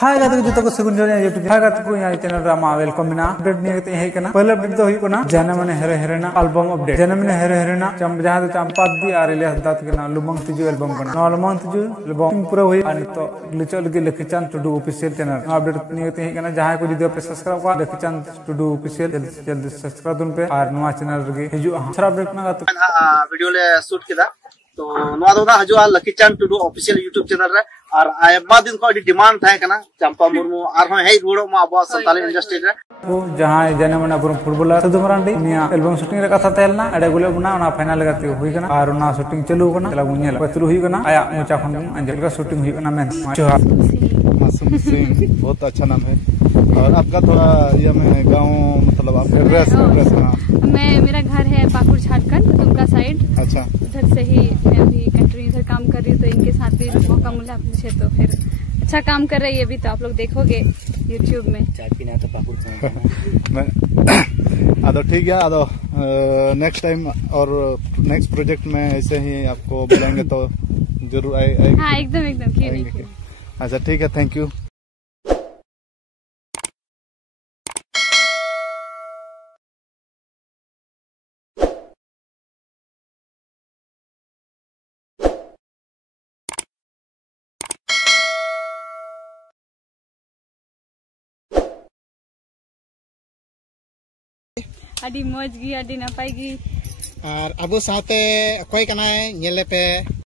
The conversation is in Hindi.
हाय गाते जो को सगुन जोने यूट्यूब हाय गाते को यहाँ चैनल रे मा वेलकम मिना अपडेट निये ते हे कना पहले अपडेट तो हुई कोना जनमने हेरे हेरेना एल्बम अपडेट जनमने हेरे हेरेना चम जहां चंपाद दी आ रिलीज दात केना लुमंग तिजु एल्बम कोना लुमंग तिजु एल्बम पूरा हुई अनि तो लिचल के लखीचांद टुडू ऑफिशियल चैनल अपडेट निये ते हे कना जहां को जदि पे सब्सक्राइब का लखीचांद टुडू ऑफिशियल जल्दी सब्सक्राइब दुन पे और नवा चैनल रे हिजु हरा अपडेट ना गाते वीडियो ले शूट केदा तो नवा दो हजुआ लखीचांद टुडू ऑफिशियल यूट्यूब चैनल रे और आयमा दिन को डिमांड था कना चंपा मुर्मू और हे रुड़ो मा अब संताली इंडस्ट्री रे वो जहां जनमना पुरम फुटबॉलर सदु मरांडी निया एल्बम शूटिंग रे कथा तेलना अडे गुले बुना ना फाइनल गाते हुई कना और ना शूटिंग चालू कना चला गुनिया पतरु हुई कना आया मोचा खन अंजल का शूटिंग हुई कना मेन मासूम सिंह बहुत अच्छा नाम है। और आपका थोड़ा ये मैं गांव मतलब आप एड्रेस मेरा घर है पाकुड़ झारखंड दुमका साइड। अच्छा, उधर से ही मैं अभी कंट्री इधर काम कर रही हूँ, तो इनके साथ भी मौका मिला मुझे, तो फिर अच्छा काम कर रही है अभी, तो आप लोग देखोगे यूट्यूब में। तो ठीक है, तो नेक्स्ट टाइम और नेक्स्ट प्रोजेक्ट में ऐसे ही आपको बुलाएंगे तो जरूर आएंगे। हाँ एकदम क्यों नहीं। अच्छा ठीक है, थैंक यू। अड़ी मौज गी अड़ी नपाई गी और अब साथे कोई कना नेले पे